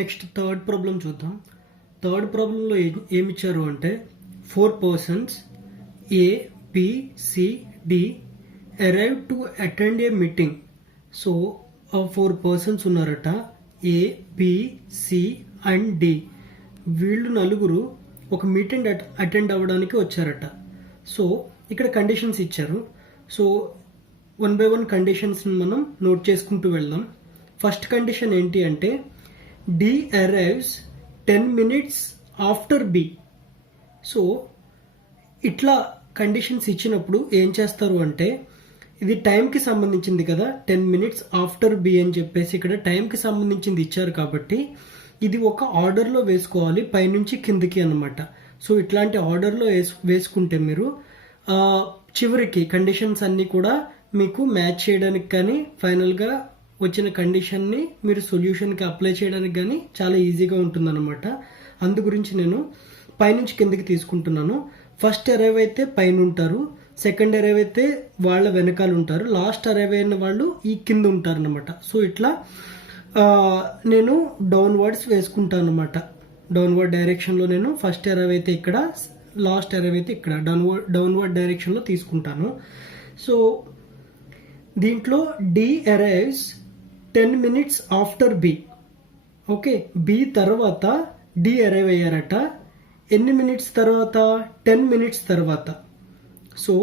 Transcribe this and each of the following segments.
Next third problem చూద్దాం. Third ప్రాబ్లంలో ఏమి ఇచ్చారు అంటే 4 persons A, B, C, D arrived to attend a meeting. So 4 persons ఉన్నారట, A, B, C and D. వీళ్ళు నలుగురు ఒక మీటింగ్ అటెండ్ అవ్వడానికి వచ్చారట. సో ఇక్కడ కండిషన్స్ ఇచ్చారు. సో 1 by 1 కండిషన్స్ని మనం నోట్ చేసుకుంటూ వెళ్దాం. ఫస్ట్ కండిషన్ ఏంటి అంటే D arrives 10 minutes after B. So ఇట్లా కండిషన్స్ ఇచ్చినప్పుడు ఏం చేస్తారు అంటే, ఇది టైంకి సంబంధించింది కదా, 10 minutes ఆఫ్టర్ బి అని చెప్పేసి ఇక్కడ టైంకి సంబంధించింది ఇచ్చారు కాబట్టి ఇది ఒక ఆర్డర్లో వేసుకోవాలి, పైనుంచి కిందికి అనమాట. సో ఇట్లాంటి ఆర్డర్లో వేసుకుంటే మీరు చివరికి కండిషన్స్ అన్నీ కూడా మీకు మ్యాచ్ చేయడానికి కానీ ఫైనల్గా వచ్చిన కండిషన్ని మీరు సొల్యూషన్కి అప్లై చేయడానికి కానీ చాలా ఈజీగా ఉంటుందన్నమాట. అందు గురించి నేను పైనుంచి కిందకి తీసుకుంటున్నాను. ఫస్ట్ అరైవ్ అయితే పైన ఉంటారు, సెకండ్ అరైవ్ అయితే వాళ్ళ వెనకాల ఉంటారు, లాస్ట్ అరైవ్ అయిన వాళ్ళు ఈ కింద ఉంటారు అనమాట. సో ఇట్లా నేను డౌన్వర్డ్స్ వేసుకుంటాను అనమాట. డౌన్వర్డ్ డైరెక్షన్లో నేను ఫస్ట్ అరైవ్ అయితే ఇక్కడ, లాస్ట్ అరైవ్ అయితే ఇక్కడ డౌన్వర్డ్ డైరెక్షన్లో తీసుకుంటాను. సో దీంట్లో D arrives 10 minutes after B. Okay, B తర్వాత డి అరైవ్ అయ్యారట. ఎన్ని మినిట్స్ తర్వాత? 10 minutes తర్వాత. సో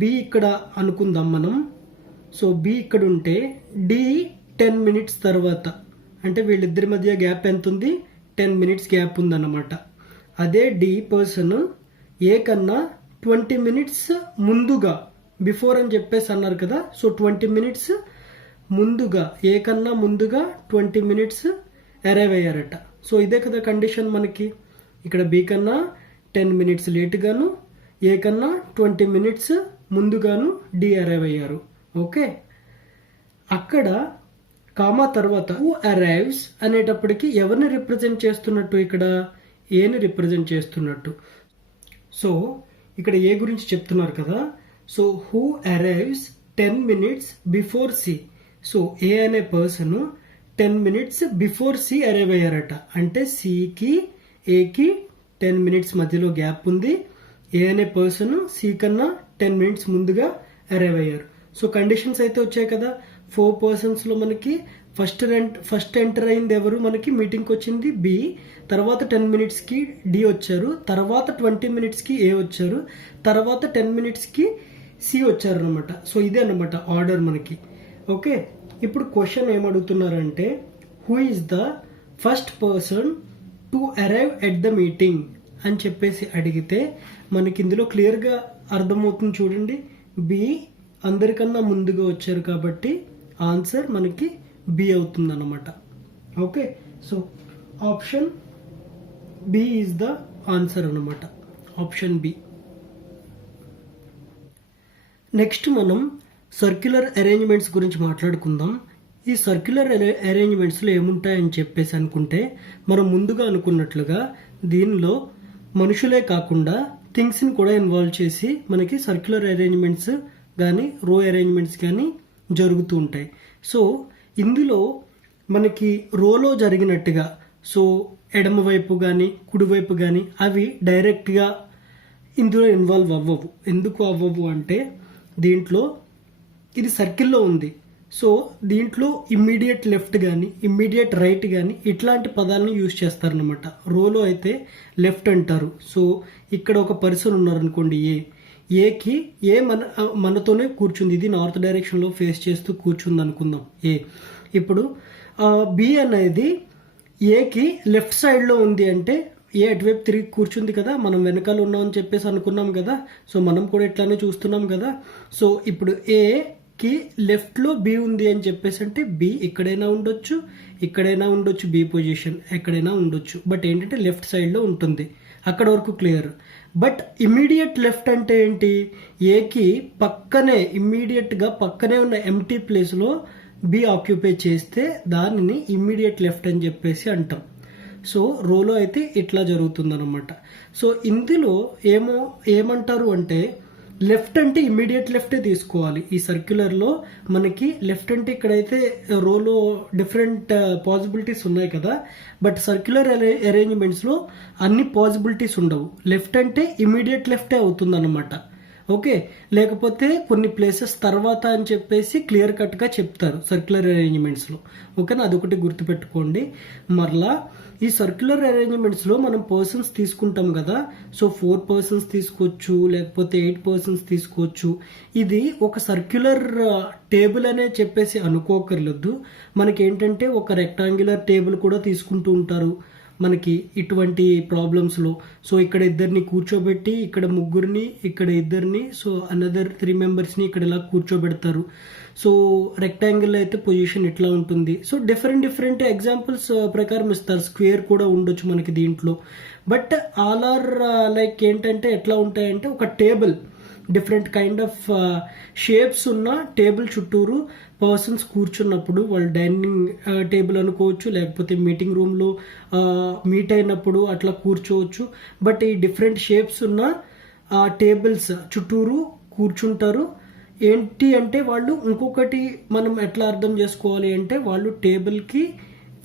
బి ఇక్కడ అనుకుందాం మనం. సో బి ఇక్కడ ఉంటే డి 10 minutes తర్వాత, అంటే వీళ్ళిద్దరి మధ్య గ్యాప్ ఎంత ఉంది? 10 minutes గ్యాప్ ఉందన్నమాట. అదే డి పర్సన్ ఏ కన్నా 20 minutes ముందుగా, బిఫోర్ అని చెప్పేసి అన్నారు కదా, సో 20 minutes ముందుగా, ఏ కన్నా ముందుగా 20 minutes అరైవ్ అయ్యారట. సో ఇదే కదా కండిషన్ మనకి. ఇక్కడ బి కన్నా 10 minutes లేటుగాను, ఏ కన్నా 20 minutes ముందుగాను డి అరైవ్ అయ్యారు. ఓకే, అక్కడ కామా తర్వాత హూ అరైవ్స్ అనేటప్పటికి ఎవరిని రిప్రజెంట్ చేస్తున్నట్టు? ఇక్కడ ఏని రిప్రజెంట్ చేస్తున్నట్టు. సో ఇక్కడ ఏ గురించి చెప్తున్నారు కదా. So who arrives 10 minutes before C. So A అనే person 10 minutes before C arrive అయ్యారట. అంటే సికి ఏకి 10 minutes మధ్యలో గ్యాప్ ఉంది. ఏ అనే పర్సన్ సి కన్నా 10 minutes ముందుగా అరైవ్ అయ్యారు. సో కండిషన్స్ అయితే వచ్చాయి కదా. 4 personsలో మనకి ఫస్ట్ ఎంటర్ అయింది ఎవరు? మనకి మీటింగ్కి వచ్చింది బి, తర్వాత 10 minutesకి డి వచ్చారు, తర్వాత 20 minutesకి ఏ వచ్చారు, తర్వాత 10 minutesకి సి వచ్చారు అనమాట. సో ఇదే అనమాట ఆర్డర్ మనకి. ఓకే, ఇప్పుడు క్వశ్చన్ ఏమడుగుతున్నారంటే who is the first person to arrive at the meeting అని చెప్పేసి అడిగితే మనకి ఇందులో క్లియర్గా అర్థమవుతుంది చూడండి. బి అందరికన్నా ముందుగా వచ్చారు కాబట్టి ఆన్సర్ మనకి బి అవుతుంది అన్నమాట. Okay, so option B is the answer అన్నమాట. Option B. నెక్స్ట్ మనం సర్క్యులర్ అరేంజ్మెంట్స్ గురించి మాట్లాడుకుందాం. ఈ సర్క్యులర్ అరేంజ్మెంట్స్లో ఏముంటాయని చెప్పేసి అనుకుంటే, మనం ముందుగా అనుకున్నట్లుగా దీనిలో మనుషులే కాకుండా థింగ్స్ని కూడా ఇన్వాల్వ్ చేసి మనకి సర్క్యులర్ అరేంజ్మెంట్స్ కానీ రో అరేంజ్మెంట్స్ కానీ జరుగుతూ ఉంటాయి. సో ఇందులో మనకి రోలో జరిగినట్టుగా, సో ఎడమవైపు కానీ కుడివైపు కానీ అవి డైరెక్ట్గా ఇందులో ఇన్వాల్వ్ అవ్వవు. ఎందుకు అవ్వవు అంటే దీంట్లో ఇది సర్కిల్లో ఉంది. సో దీంట్లో ఇమ్మీడియట్ లెఫ్ట్ కానీ ఇమ్మీడియట్ రైట్ కానీ ఇట్లాంటి పదాలను యూజ్ చేస్తారనమాట. రోలో అయితే లెఫ్ట్ అంటారు. సో ఇక్కడ ఒక పర్సన్ ఉన్నారనుకోండి, ఏకి ఏ మనతోనే కూర్చుంది, ఇది నార్త్ డైరెక్షన్లో ఫేస్ చేస్తూ కూర్చుంది అనుకుందాం ఏ. ఇప్పుడు బి అనేది ఏకి లెఫ్ట్ సైడ్లో ఉంది అంటే ఏ అటువైపు తిరిగి కూర్చుంది కదా, మనం వెనకాల ఉన్నామని చెప్పేసి అనుకున్నాం కదా. సో మనం కూడా ఇట్లానే చూస్తున్నాం కదా. సో ఇప్పుడు ఏకి లెఫ్ట్లో బి ఉంది అని చెప్పేసి అంటే బి ఇక్కడైనా ఉండొచ్చు, ఇక్కడైనా ఉండొచ్చు, బి పొజిషన్ ఎక్కడైనా ఉండొచ్చు. బట్ ఏంటంటే లెఫ్ట్ సైడ్లో ఉంటుంది. అక్కడ వరకు క్లియర్. బట్ ఇమ్మీడియట్ లెఫ్ట్ అంటే ఏంటి? ఏకి పక్కనే ఇమ్మీడియట్గా పక్కనే ఉన్న ఎంటీ ప్లేస్లో బి ఆక్యుపై చేస్తే దానిని ఇమ్మీడియట్ లెఫ్ట్ అని చెప్పేసి అంటాం. సో రోలో అయితే ఇట్లా జరుగుతుందన్నమాట. సో ఇందులో ఏమంటారు అంటే లెఫ్ట్ అంటే ఇమీడియట్ లెఫ్టే తీసుకోవాలి. ఈ సర్క్యులర్లో మనకి లెఫ్ట్ అంటే ఇక్కడైతే రోలో డిఫరెంట్ పాసిబిలిటీస్ ఉన్నాయి కదా, బట్ సర్క్యులర్ అరేంజ్మెంట్స్లో అన్ని పాసిబిలిటీస్ ఉండవు. లెఫ్ట్ అంటే ఇమీడియట్ లెఫ్టే అవుతుంది అనమాట. ఓకే, లేకపోతే కొన్ని ప్లేసెస్ తర్వాత అని చెప్పేసి క్లియర్ కట్గా చెప్తారు సర్క్యులర్ అరేంజ్మెంట్స్లో. ఓకేనా, అదొకటి గుర్తుపెట్టుకోండి. మరలా ఈ సర్క్యులర్ అరేంజ్మెంట్స్లో మనం పర్సన్స్ తీసుకుంటాం కదా, సో 4 పర్సన్స్ తీసుకోవచ్చు, లేకపోతే 8 పర్సన్స్ తీసుకోవచ్చు. ఇది ఒక సర్క్యులర్ టేబుల్ అనే చెప్పేసి అనుకోకర్లేదు. మనకి ఏంటంటే ఒక రెక్టాంగులర్ టేబుల్ కూడా తీసుకుంటూ ఉంటారు మనకి ఇటువంటి ప్రాబ్లమ్స్లో. సో ఇక్కడ ఇద్దరిని కూర్చోబెట్టి, ఇక్కడ ముగ్గురిని, ఇక్కడ ఇద్దరిని, సో అనదర్ 3 మెంబర్స్ని ఇక్కడ ఇలా కూర్చోబెడతారు. సో రెక్టాంగిల్ అయితే పొజిషన్ ఇట్లా ఉంటుంది. సో డిఫరెంట్ ఎగ్జాంపుల్స్ ప్రకారం ఇస్తారు. స్క్వేర్ కూడా ఉండొచ్చు మనకి దీంట్లో. బట్ ఆల్ ఆర్ లైక్ ఏంటంటే ఎట్లా ఉంటాయంటే ఒక table, different kind of shapes ఉన్న టేబుల్ చుట్టూరు పర్సన్స్ కూర్చున్నప్పుడు, వాళ్ళు డైనింగ్ టేబుల్ అనుకోవచ్చు, లేకపోతే మీటింగ్ రూమ్లో మీట్ అయినప్పుడు అట్లా కూర్చోవచ్చు. బట్ ఈ డిఫరెంట్ షేప్స్ ఉన్న టేబుల్స్ చుట్టూరు కూర్చుంటారు. ఏంటి అంటే వాళ్ళు ఇంకొకటి మనం ఎట్లా అర్థం చేసుకోవాలి అంటే వాళ్ళు టేబుల్కి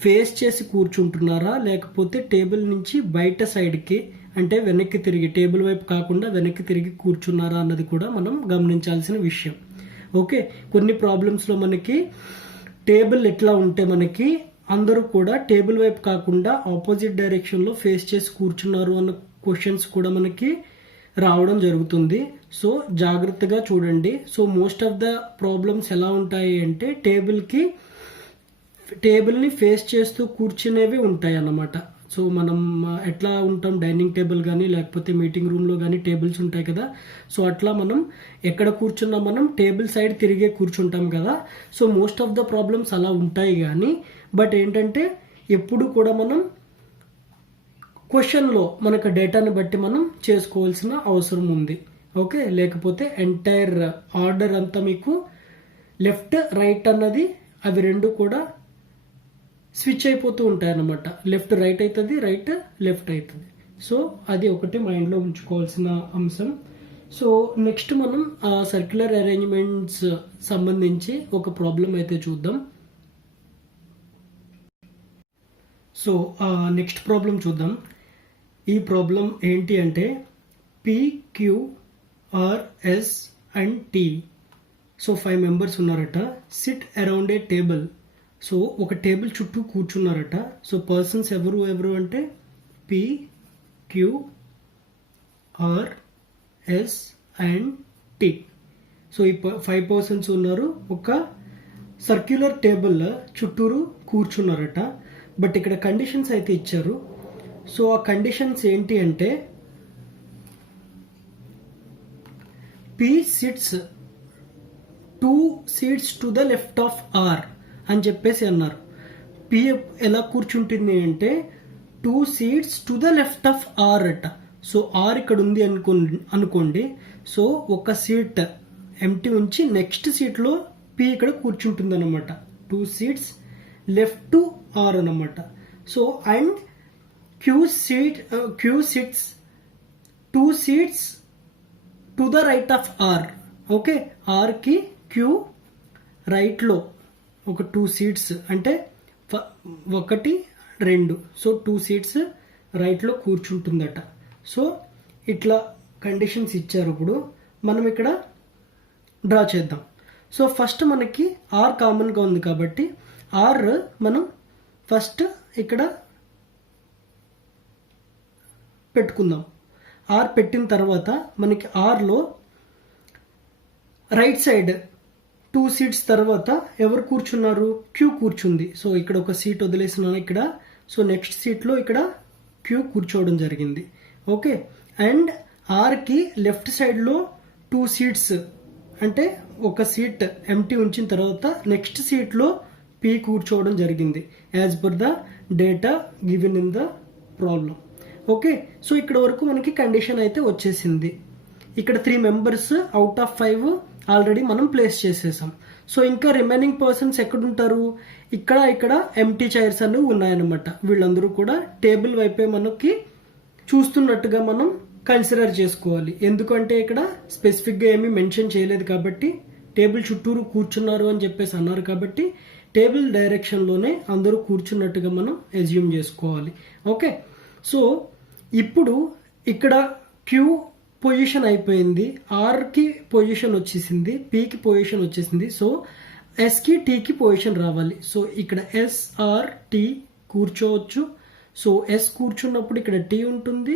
ఫేస్ చేసి కూర్చుంటున్నారా, లేకపోతే టేబుల్ నుంచి బయట సైడ్కి అంటే వెనక్కి తిరిగి, టేబుల్ వైపు కాకుండా వెనక్కి తిరిగి కూర్చున్నారా అన్నది కూడా మనం గమనించాల్సిన విషయం. ఓకే, కొన్ని ప్రాబ్లమ్స్లో మనకి టేబుల్ ఎట్లా ఉంటే మనకి అందరూ కూడా టేబుల్ వైపు కాకుండా ఆపోజిట్ డైరెక్షన్లో ఫేస్ చేసి కూర్చున్నారు అన్న క్వశ్చన్స్ కూడా మనకి రావడం జరుగుతుంది. సో జాగ్రత్తగా చూడండి. So most of the problems ఎలా ఉంటాయి అంటే టేబుల్ని ఫేస్ చేస్తూ కూర్చునేవి ఉంటాయి అన్నమాట. సో మనం ఎట్లా ఉంటాం, డైనింగ్ టేబుల్ కానీ లేకపోతే మీటింగ్ రూమ్లో కానీ టేబుల్స్ ఉంటాయి కదా, సో అట్లా మనం ఎక్కడ కూర్చున్నా మనం టేబుల్ సైడ్ తిరిగే కూర్చుంటాం కదా. So most of the problems అలా ఉంటాయి. కానీ బట్ ఏంటంటే ఎప్పుడు కూడా మనం క్వశ్చన్లో మనకు డేటాని బట్టి మనం చేసుకోవాల్సిన అవసరం ఉంది. ఓకే, లేకపోతే ఎంటైర్ ఆర్డర్ అంతా మీకు లెఫ్ట్ రైట్ అన్నది అవి రెండు కూడా స్విచ్ అయిపోతూ ఉంటాయి అన్నమాట. లెఫ్ట్ రైట్ అవుతుంది, రైట్ లెఫ్ట్ అవుతుంది. సో అది ఒకటి మైండ్లో ఉంచుకోవాల్సిన అంశం. సో నెక్స్ట్ మనం సర్క్యులర్ అరేంజ్మెంట్స్ సంబంధించి ఒక ప్రాబ్లం అయితే చూద్దాం. సో నెక్స్ట్ ప్రాబ్లం చూద్దాం. ఈ ప్రాబ్లం ఏంటి అంటే PQRS and T. So 5 members ఉన్నారట. Sit around a table. So ఒక టేబుల్ చుట్టూ కూర్చున్నారట. సో పర్సన్స్ ఎవరు అంటే PQRS అండ్ T. సో ఈ 5 పర్సన్స్ ఉన్నారు, ఒక సర్క్యులర్ టేబుల్ చుట్టూరు కూర్చున్నారట. బట్ ఇక్కడ కండిషన్స్ అయితే ఇచ్చారు. సో ఆ కండిషన్స్ ఏంటి అంటే P sits 2 seats to the left of R అని చెప్పేసి అన్నారు. P ఎలా కూర్చుంటుంది అంటే 2 seats to the left of R అట. సో R ఇక్కడ ఉంది అనుకోండి. సో ఒక సీట్ ఎంటీ ఉంచి నెక్స్ట్ సీట్లో P ఇక్కడ కూర్చుంటుంది అనమాట. 2 seats లెఫ్ట్ టు R అనమాట. So and Q sits 2 seats to the right of R. Okay, ఆర్కి Q రైట్లో ఒక 2 seats అంటే 1 2, సో 2 seats రైట్లో కూర్చుంటుందట. సో ఇట్లా కండిషన్స్ ఇచ్చారు. ఇప్పుడు మనం ఇక్కడ డ్రా చేద్దాం. సో ఫస్ట్ మనకి R కామన్గా ఉంది కాబట్టి R మనం ఫస్ట్ ఇక్కడ పెట్టుకుందాం. R పెట్టిన తర్వాత మనకి Rలో రైట్ సైడ్ 2 seats తర్వాత ఎవరు కూర్చున్నారు, Q కూర్చుంది. సో ఇక్కడ ఒక సీట్ వదిలేసినాను ఇక్కడ. సో నెక్స్ట్ సీట్లో ఇక్కడ Q కూర్చోవడం జరిగింది. ఓకే, అండ్ ఆర్కి లెఫ్ట్ సైడ్లో 2 seats అంటే ఒక సీట్ ఎంటీ ఉంచిన తర్వాత నెక్స్ట్ సీట్లో P కూర్చోవడం జరిగింది as per the data given in the problem. Okay, so ఇక్కడ వరకు మనకి కండిషన్ అయితే వచ్చేసింది. ఇక్కడ 3 మెంబర్స్ అవుట్ ఆఫ్ 5 ఆల్రెడీ మనం ప్లేస్ చేసేసాం. సో ఇంకా రిమైనింగ్ పర్సన్స్ ఎక్కడుంటారు, ఇక్కడ ఎంటీ చైర్స్ అనేవి ఉన్నాయన్నమాట. వీళ్ళందరూ కూడా టేబుల్ వైపే మనకి చూస్తున్నట్టుగా మనం కన్సిడర్ చేసుకోవాలి. ఎందుకంటే ఇక్కడ స్పెసిఫిక్గా ఏమీ మెన్షన్ చేయలేదు కాబట్టి, టేబుల్ చుట్టూరు కూర్చున్నారు అని చెప్పేసి అన్నారు కాబట్టి టేబుల్ డైరెక్షన్లోనే అందరూ కూర్చున్నట్టుగా మనం ఎజ్యూమ్ చేసుకోవాలి. ఓకే, సో ఇప్పుడు ఇక్కడ క్యూ పొజిషన్ అయిపోయింది, ఆర్కి పొజిషన్ వచ్చేసింది, పీకి పొజిషన్ వచ్చేసింది. సో ఎస్కి టీకి పొజిషన్ రావాలి. సో ఇక్కడ ఎస్ఆర్ టీ కూర్చోవచ్చు. సో ఎస్ కూర్చున్నప్పుడు ఇక్కడ టీ ఉంటుంది,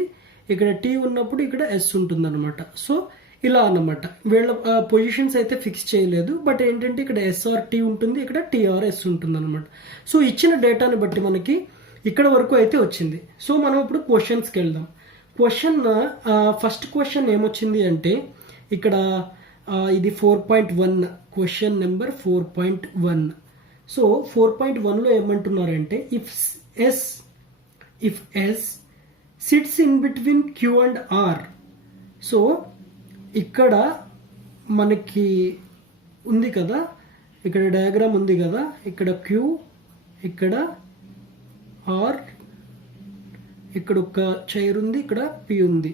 ఇక్కడ టీ ఉన్నప్పుడు ఇక్కడ ఎస్ ఉంటుంది అనమాట. సో ఇలా అన్నమాట. వీళ్ళ పొజిషన్స్ అయితే ఫిక్స్ చేయలేదు, బట్ ఏంటంటే ఇక్కడ ఎస్ఆర్ టీ ఉంటుంది, ఇక్కడ టీఆర్ ఎస్ ఉంటుంది అనమాట. సో ఇచ్చిన డేటాని బట్టి మనకి ఇక్కడ వరకు అయితే వచ్చింది. సో మనం ఇప్పుడు క్వశ్చన్స్కి వెళ్దాం. ఫస్ట్ క్వశ్చన్ ఏమొచ్చింది అంటే ఇక్కడ ఇది 4.1 క్వశ్చన్ నెంబర్ 4.1. సో 4.1లో ఏమంటున్నారంటే if S sits in between Q and R. So ఇక్కడ మనకి ఉంది కదా, ఇక్కడ డయాగ్రామ్ ఉంది కదా, ఇక్కడ క్యూ, ఇక్కడ ఆర్, ఇక్కడ ఒక చైర్ ఉంది, ఇక్కడ పి ఉంది.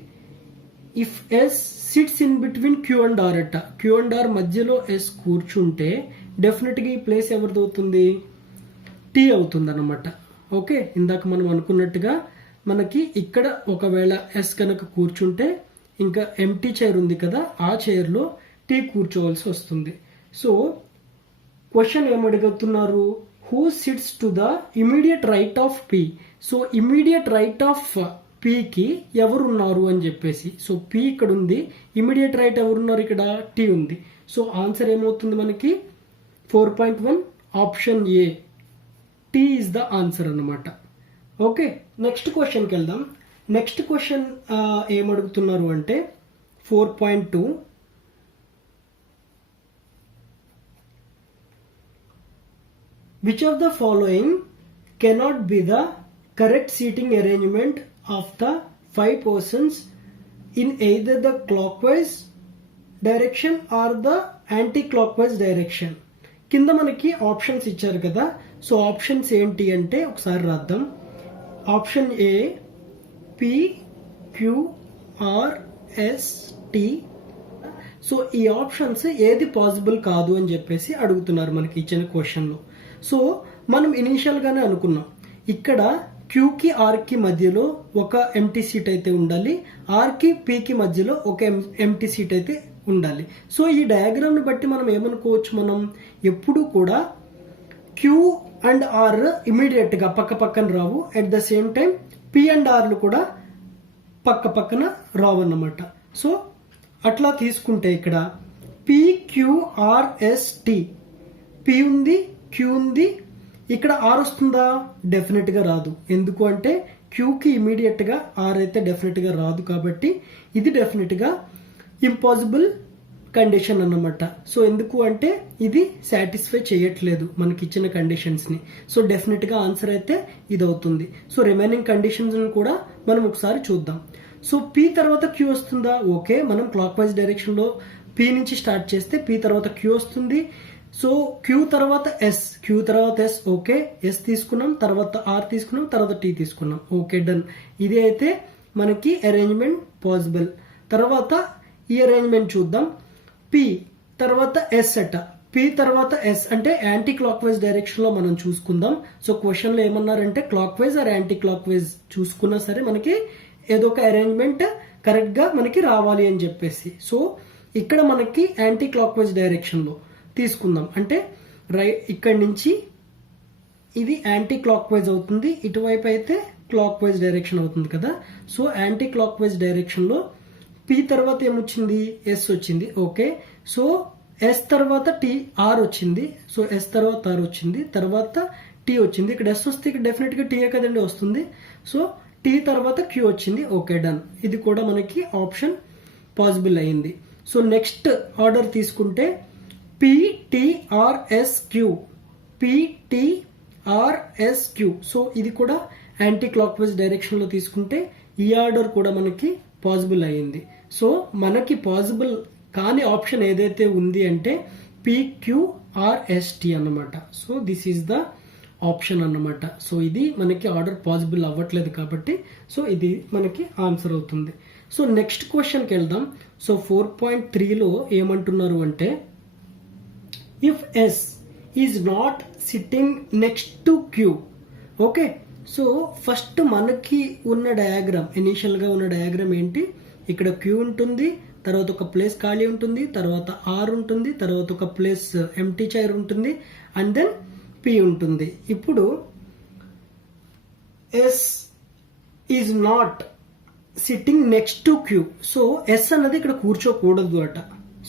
If S sits in between Q and R అట, క్యూ అండ్ ఆర్ మధ్యలో ఎస్ కూర్చుంటే డెఫినెట్గా ఈ ప్లేస్ ఎవరిది అవుతుంది? టీ అవుతుంది అనమాట. ఓకే, ఇందాక మనం అనుకున్నట్టుగా మనకి ఇక్కడ ఒకవేళ ఎస్ కనుక కూర్చుంటే ఇంకా ఎంటీ చైర్ ఉంది కదా, ఆ చైర్లో టీ కూర్చోవలసి వస్తుంది. సో క్వశ్చన్ ఏమడుగుతున్నారు? Who sits to the immediate right of P. So immediate right of పీకి ఎవరున్నారు అని చెప్పేసి. సో పి ఇక్కడ ఉంది, ఇమీడియట్ రైట్ ఎవరున్నారు? ఇక్కడ టీ ఉంది. సో ఆన్సర్ ఏమవుతుంది మనకి? 4.1 option A, T is the answer అన్నమాట. ఓకే, నెక్స్ట్ క్వశ్చన్కి వెళ్దాం. నెక్స్ట్ క్వశ్చన్ ఏమడుగుతున్నారు అంటే 4.2. Which of the following cannot be the correct seating arrangement of the 5 persons in either the clockwise direction or the anti-clockwise direction? కింద మనకి options ఇచ్చారు కదా. So options ఏంటి అంటే ఒకసారి రాద్దాం. Option A P Q R S T. So ఈ options ఏది పాసిబుల్ కాదు అని చెప్పేసి అడుగుతున్నారు మనకి ఇచ్చిన క్వశ్చన్లో. సో మనం ఇనీషియల్గానే అనుకున్నాం ఇక్కడ క్యూకి ఆర్కి మధ్యలో ఒక ఎంటీ సీట్ అయితే ఉండాలి, ఆర్కి పీకి మధ్యలో ఒక ఎంటీ సీట్ అయితే ఉండాలి. సో ఈ డయాగ్రామ్ని బట్టి మనం ఏమనుకోవచ్చు, మనం ఎప్పుడు కూడా క్యూ అండ్ ఆర్ ఇమీడియట్గా పక్క పక్కన రావు, at the same time P and ఆర్లు కూడా పక్క పక్కన రావు అన్నమాట. సో అట్లా తీసుకుంటే ఇక్కడ పిక్యూఆర్ఎస్టి, పి ఉంది, క్యూ ఉంది, ఇక్కడ ఆర్ వస్తుందా? డెఫినెట్గా రాదు. ఎందుకు అంటే క్యూకి ఇమీడియట్గా ఆర్ అయితే డెఫినెట్గా రాదు కాబట్టి ఇది డెఫినెట్గా ఇంపాసిబుల్ కండిషన్ అన్నమాట. సో ఎందుకు అంటే ఇది సాటిస్ఫై చేయట్లేదు మనకి ఇచ్చిన కండిషన్స్ని. సో డెఫినెట్గా ఆన్సర్ అయితే ఇది అవుతుంది. సో రిమైనింగ్ కండిషన్స్ కూడా మనం ఒకసారి చూద్దాం. సో పి తర్వాత క్యూ వస్తుందా? ఓకే, మనం క్లాక్ వైజ్ డైరెక్షన్లో పి నుంచి స్టార్ట్ చేస్తే పి తర్వాత క్యూ వస్తుంది. సో క్యూ తర్వాత ఎస్, క్యూ తర్వాత ఎస్, ఓకే, ఎస్ తీసుకున్నాం, తర్వాత ఆర్ తీసుకున్నాం, తర్వాత టీ తీసుకున్నాం. Okay, done. ఇది అయితే మనకి అరేంజ్మెంట్ పాసిబుల్. తర్వాత ఈ అరేంజ్మెంట్ చూద్దాం. పి తర్వాత ఎస్ అట, పి తర్వాత ఎస్ అంటే యాంటీ క్లాక్ వైజ్ డైరెక్షన్లో మనం చూసుకుందాం. సో క్వశ్చన్లో ఏమన్నారంటే clockwise or anticlockwise చూసుకున్నా సరే మనకి ఏదో ఒక అరేంజ్మెంట్ కరెక్ట్గా మనకి రావాలి అని చెప్పేసి. సో ఇక్కడ మనకి యాంటీ క్లాక్ వైజ్ డైరెక్షన్లో తీసుకుందాం అంటే ఇక్కడి నుంచి ఇది యాంటీ క్లాక్ వైజ్ అవుతుంది, ఇటువైపు అయితే క్లాక్ వైజ్ డైరెక్షన్ అవుతుంది కదా. సో యాంటీ క్లాక్ వైజ్ డైరెక్షన్లో పి తర్వాత ఏమొచ్చింది? ఎస్ వచ్చింది. ఓకే, సో ఎస్ తర్వాత టీ ఆర్ వచ్చింది. సో ఎస్ తర్వాత ఆర్ వచ్చింది, తర్వాత టీ వచ్చింది. ఇక్కడ ఎస్ వస్తే ఇక్కడ డెఫినెట్గా టీఏ కదండి వస్తుంది. సో టీ తర్వాత క్యూ వచ్చింది. Okay, done. ఇది కూడా మనకి ఆప్షన్ పాసిబుల్ అయింది. సో నెక్స్ట్ ఆర్డర్ తీసుకుంటే పిటిఆర్ఎస్క్యూ, పిటిఆర్ఎస్క్యూ. సో ఇది కూడా యాంటీ క్లాక్ వైజ్ డైరెక్షన్లో తీసుకుంటే ఈ ఆర్డర్ కూడా మనకి పాసిబుల్ అయ్యింది. సో మనకి పాసిబుల్ కాని ఆప్షన్ ఏదైతే ఉంది అంటే పిక్యూఆర్ఎస్టి అన్నమాట. So this is the option అన్నమాట. సో ఇది మనకి ఆర్డర్ పాసిబుల్ అవ్వట్లేదు కాబట్టి సో ఇది మనకి ఆన్సర్ అవుతుంది. సో నెక్స్ట్ క్వశ్చన్కి వెళ్దాం. సో 4.3లో ఏమంటున్నారు అంటే if S is not sitting next to Q. Okay, so first మనకి ఉన్న డయాగ్రామ్, ఇనీషియల్గా ఉన్న డయాగ్రామ్ ఏంటి, ఇక్కడ క్యూ ఉంటుంది, తర్వాత ఒక ప్లేస్ ఖాళీ ఉంటుంది, తర్వాత ఆర్ ఉంటుంది, తర్వాత ఒక ప్లేస్ ఎంటీ చైర్ ఉంటుంది, అండ్ దెన్ పి ఉంటుంది. ఇప్పుడు S is not sitting next to Q. So S అన్నది ఇక్కడ కూర్చోకూడదు అట.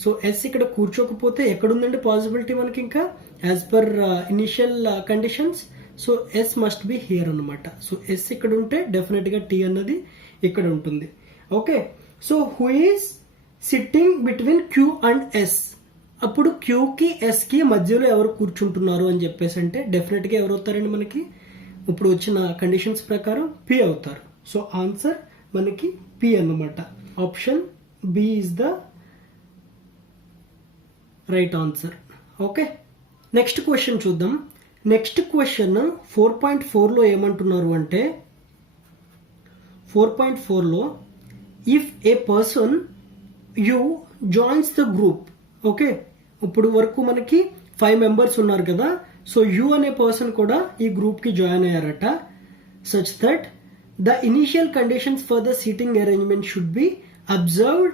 సో ఎస్ ఇక్కడ కూర్చోకపోతే ఎక్కడుందండి పాసిబిలిటీ మనకి, ఇంకా as per initial conditions. So S must be here అనమాట. సో ఎస్ ఇక్కడ ఉంటే డెఫినెట్గా టీ అన్నది ఇక్కడ ఉంటుంది. Okay, so who is sitting between Q and S. అప్పుడు క్యూకి ఎస్కి మధ్యలో ఎవరు కూర్చుంటున్నారు అని చెప్పేసి అంటే డెఫినెట్గా ఎవరు అవుతారండి మనకి, ఇప్పుడు వచ్చిన కండిషన్స్ ప్రకారం పి అవుతారు. సో ఆన్సర్ మనకి పి అన్నమాట. Option B is the right answer. Okay, next question చూద్దాం. నెక్స్ట్ క్వశ్చన్ 4.4లో ఏమంటున్నారు అంటే 4.4లో if a person U joins the group. Okay, ఇప్పుడు వరకు మనకి 5 మెంబర్స్ ఉన్నారు కదా. సో యూ అనే పర్సన్ కూడా ఈ గ్రూప్కి జాయిన్ అయ్యారట. Such that the initial conditions for the seating arrangement should be observed.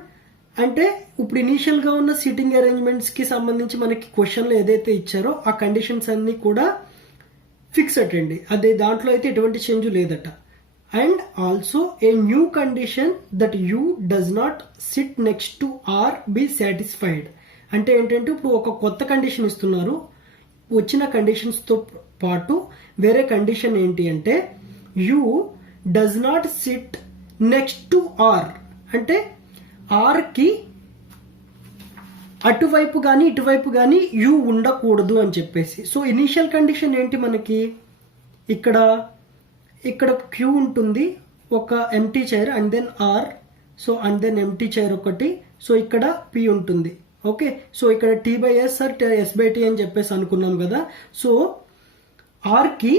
అంటే ఇప్పుడు ఇనీషియల్గా ఉన్న సీటింగ్ అరేంజ్మెంట్స్కి సంబంధించి మనకి క్వశ్చన్లో ఏదైతే ఇచ్చారో ఆ కండిషన్స్ అన్నీ కూడా ఫిక్స్ అటండి. అదే దాంట్లో అయితే ఎటువంటి చేంజ్ లేదట. And also a new condition that U does not sit next to R be satisfied. అంటే ఏంటంటే ఇప్పుడు ఒక కొత్త కండిషన్ ఇస్తున్నారు, వచ్చిన కండిషన్స్తో పాటు వేరే కండిషన్ ఏంటి అంటే U does not sit next to R. అంటే ఆర్కి అటువైపు కానీ ఇటువైపు కానీ యూ ఉండకూడదు అని చెప్పేసి. సో ఇనీషియల్ కండిషన్ ఏంటి మనకి, ఇక్కడ క్యూ ఉంటుంది, ఒక empty chair and then R, so and then empty chair ఒకటి, సో ఇక్కడ పి ఉంటుంది. ఓకే, సో ఇక్కడ T by S R S by T అని చెప్పేసి అనుకున్నాం కదా. సో ఆర్కి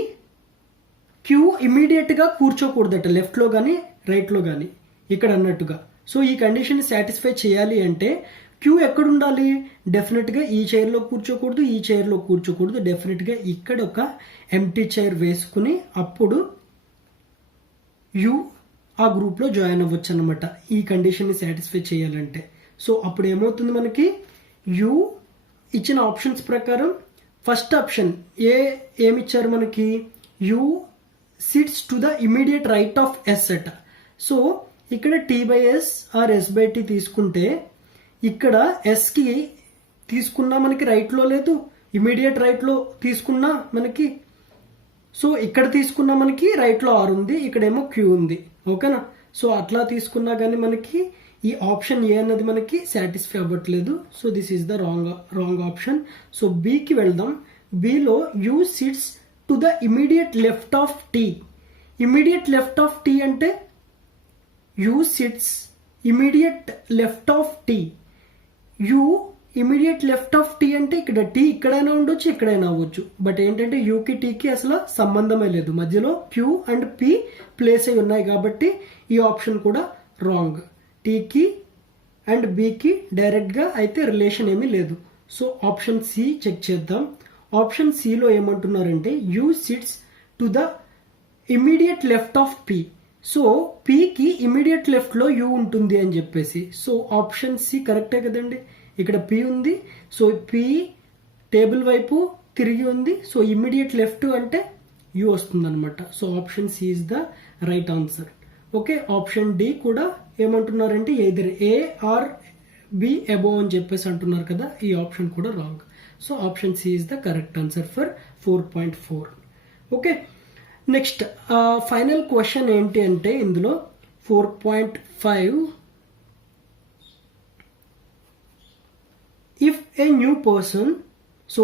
క్యూ ఇమీడియట్గా కూర్చోకూడదట, లెఫ్ట్లో కానీ రైట్లో కానీ ఇక్కడ అన్నట్టుగా. సో ఈ కండిషన్ సాటిస్ఫై చేయాలి అంటే క్యూ ఎక్కడ ఉండాలి, డెఫినెట్గా ఈ చైర్లో కూర్చోకూడదు, ఈ చైర్లో కూర్చోకూడదు, డెఫినెట్గా ఇక్కడ ఒక ఎంటీ చైర్ వేసుకుని అప్పుడు యూ ఆ గ్రూప్లో జాయిన్ అవ్వచ్చు అనమాట, ఈ కండిషన్ని సాటిస్ఫై చేయాలంటే. సో అప్పుడు ఏమవుతుంది మనకి, యూ ఇచ్చిన ఆప్షన్స్ ప్రకారం ఫస్ట్ ఆప్షన్ ఏమిచ్చారు మనకి, U sits to the immediate right of S అట. సో ఇక్కడ T by S R S by T తీసుకుంటే ఇక్కడ ఎస్కి తీసుకున్నా మనకి రైట్లో లేదు, ఇమీడియట్ రైట్లో తీసుకున్నా మనకి, సో ఇక్కడ తీసుకున్నా మనకి రైట్లో ఆర్ ఉంది, ఇక్కడేమో క్యూ ఉంది. ఓకేనా, సో అట్లా తీసుకున్నా కానీ మనకి ఈ ఆప్షన్ ఏ అన్నది మనకి సాటిస్ఫై అవ్వట్లేదు. So this is the wrong option. So బికి వెళ్దాం. బిలో U sits to the immediate left of T. Immediate left of T అంటే U sits immediate left of T. U immediate left of T అంటే ఇక్కడ tea ఇక్కడైనా ఉండొచ్చు, ఇక్కడైనా అవ్వచ్చు. బట్ ఏంటంటే యూకి టీకి అసలు సంబంధమే లేదు, మధ్యలో క్యూ అండ్ పి ప్లేస్ అయి ఉన్నాయి కాబట్టి ఈ ఆప్షన్ కూడా రాంగ్. టీకి అండ్ బికి డైరెక్ట్గా అయితే రిలేషన్ ఏమీ లేదు. సో ఆప్షన్ సి చెక్ చేద్దాం. ఆప్షన్ సిలో ఏమంటున్నారంటే U sits to the immediate left of P. So పికి ఇమీడియట్ లెఫ్ట్లో యూ ఉంటుంది అని చెప్పేసి. సో ఆప్షన్ సి కరెక్టే కదండి, ఇక్కడ పి ఉంది, సో పి టేబుల్ వైపు తిరిగి ఉంది, సో ఇమీడియట్ లెఫ్ట్ అంటే యూ వస్తుంది అనమాట. So option C is the right answer. Okay, option D కూడా ఏమంటున్నారంటే either A or B above అని చెప్పేసి అంటున్నారు కదా, ఈ ఆప్షన్ కూడా wrong. So option C is the correct answer for 4.4. Okay, next final question ఏంటి అంటే ఇందులో 4.5 if a new person. So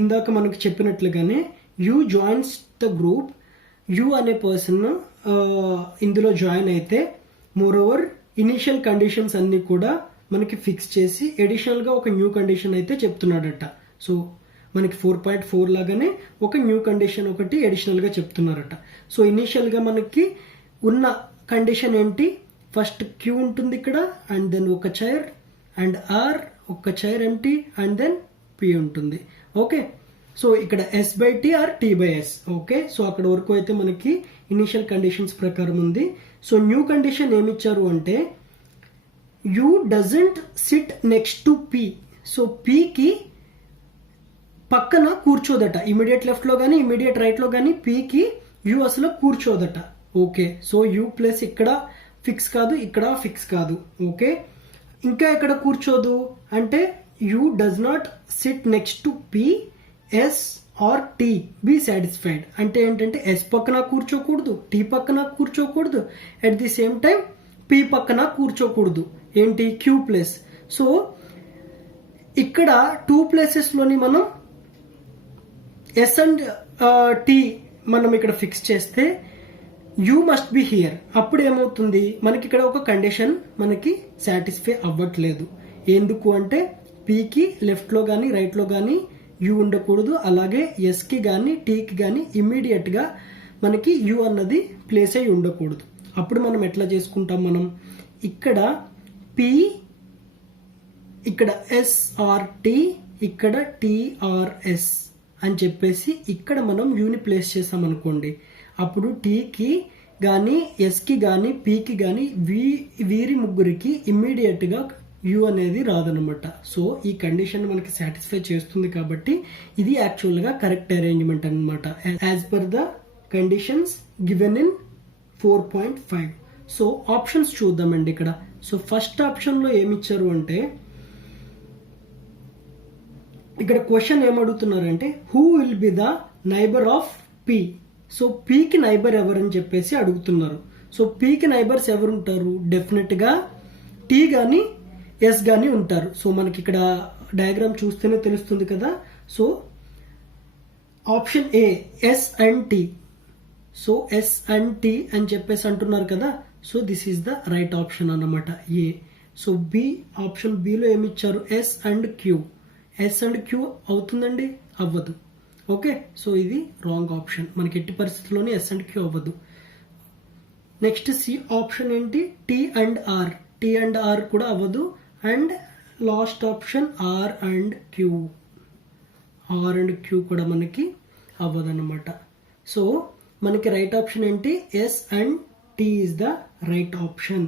ఇందాక మనకు చెప్పినట్లుగానే U joins the group, U అనే పర్సన్ ఇందులో జాయిన్ అయితే మోరోవర్ ఇనీషియల్ కండిషన్స్ అన్నీ కూడా మనకి ఫిక్స్ చేసి ఎడిషనల్గా ఒక న్యూ కండిషన్ అయితే చెప్తున్నాడట. సో మనకి 4.4 లాగానే ఒక న్యూ కండిషన్ ఒకటి ఎడిషనల్గా చెప్తున్నారట. సో ఇనీషియల్గా మనకి ఉన్న కండిషన్ ఏంటి, ఫస్ట్ క్యూ ఉంటుంది ఇక్కడ, అండ్ దెన్ ఒక చైర్, అండ్ ఆర్ ఒక chair empty, and then P ఉంటుంది. ఓకే, సో ఇక్కడ S/T are T/S. Okay, so అక్కడ వరకు అయితే మనకి ఇనిషియల్ కండిషన్స్ ప్రకారం ఉంది. సో న్యూ కండిషన్ ఏమిచ్చారు అంటే you doesn't SIT next to P. So పీకి పక్కన కూర్చోదట, ఇమీడియట్ లెఫ్ట్ లో కానీ ఇమీడియట్ రైట్ లో కానీ పీకి యూ అసలు కూర్చోదట. ఓకే, సో యూ ప్లస్ ఇక్కడ ఫిక్స్ కాదు, ఇక్కడ ఫిక్స్ కాదు. ఓకే, ఇంకా ఎక్కడ కూర్చోదు అంటే U does not sit next to P, S R T be satisfied. అంటే ఏంటంటే ఎస్ పక్కన కూర్చోకూడదు, టీ పక్కన కూర్చోకూడదు, at the same time P పక్కన కూర్చోకూడదు. ఏంటి, క్యూ ప్లస్. సో ఇక్కడ 2 ప్లేసెస్ లోని మనం ఎస్ అండ్ టీ మనం ఇక్కడ ఫిక్స్ చేస్తే యూ మస్ట్ బి హియర్. అప్పుడు ఏమవుతుంది, మనకి ఇక్కడ ఒక కండిషన్ మనకి సాటిస్ఫై అవ్వట్లేదు. ఎందుకు అంటే పీకి లెఫ్ట్ లో కానీ రైట్ లో కానీ యూ ఉండకూడదు, అలాగే ఎస్కి కానీ టీకి కానీ ఇమ్మీడియట్ గా మనకి యూ అన్నది ప్లేస్ అయి ఉండకూడదు. అప్పుడు మనం ఎట్లా చేసుకుంటాం, మనం ఇక్కడ పి, ఇక్కడ ఎస్ ఆర్ టీ, ఇక్కడ టిఆర్ఎస్ అని చెప్పేసి ఇక్కడ మనం యూని ప్లేస్ చేసాం అనుకోండి, అప్పుడు టీకి కానీ ఎస్కి కానీ పీకి కానీ వీరి ముగ్గురికి ఇమ్మీడియట్ గా యూ అనేది రాదనమాట. సో ఈ కండిషన్ మనకి సాటిస్ఫై చేస్తుంది కాబట్టి ఇది యాక్చువల్ గా కరెక్ట్ అరేంజ్మెంట్ అనమాట as per the conditions given in 4.5. So options చూద్దామండి ఇక్కడ. సో ఫస్ట్ ఆప్షన్ లో ఏమిచ్చారు అంటే ఇక్కడ క్వశ్చన్ ఏమడుగుతున్నారంటే who will be the neighbour of P. So పీకి నైబర్ ఎవరని చెప్పేసి అడుగుతున్నారు. సో పీకి నైబర్స్ ఎవరు ఉంటారు, డెఫినెట్ గా టీ గాని ఎస్ గాని ఉంటారు. సో మనకి ఇక్కడ డయాగ్రామ్ చూస్తేనే తెలుస్తుంది కదా. So option A S and T. So S and T అని చెప్పేసి అంటున్నారు కదా. So this is the right option అన్నమాట ఏ. సో బి, ఆప్షన్ బిలో ఏమిచ్చారు, S and Q. S and Q అవుతుందండి, అవ్వదు. ఓకే, సో ఇది రాంగ్ ఆప్షన్, మనకి ఎట్టి పరిస్థితుల్లోనే ఎస్ అండ్ క్యూ అవ్వదు. నెక్స్ట్ సి ఆప్షన్ ఏంటి, T and R. T and R కూడా అవ్వదు. And last option R and Q. Are and Q కూడా మనకి అవ్వదు అనమాట. సో మనకి రైట్ ఆప్షన్ ఏంటి, S and T is the right option.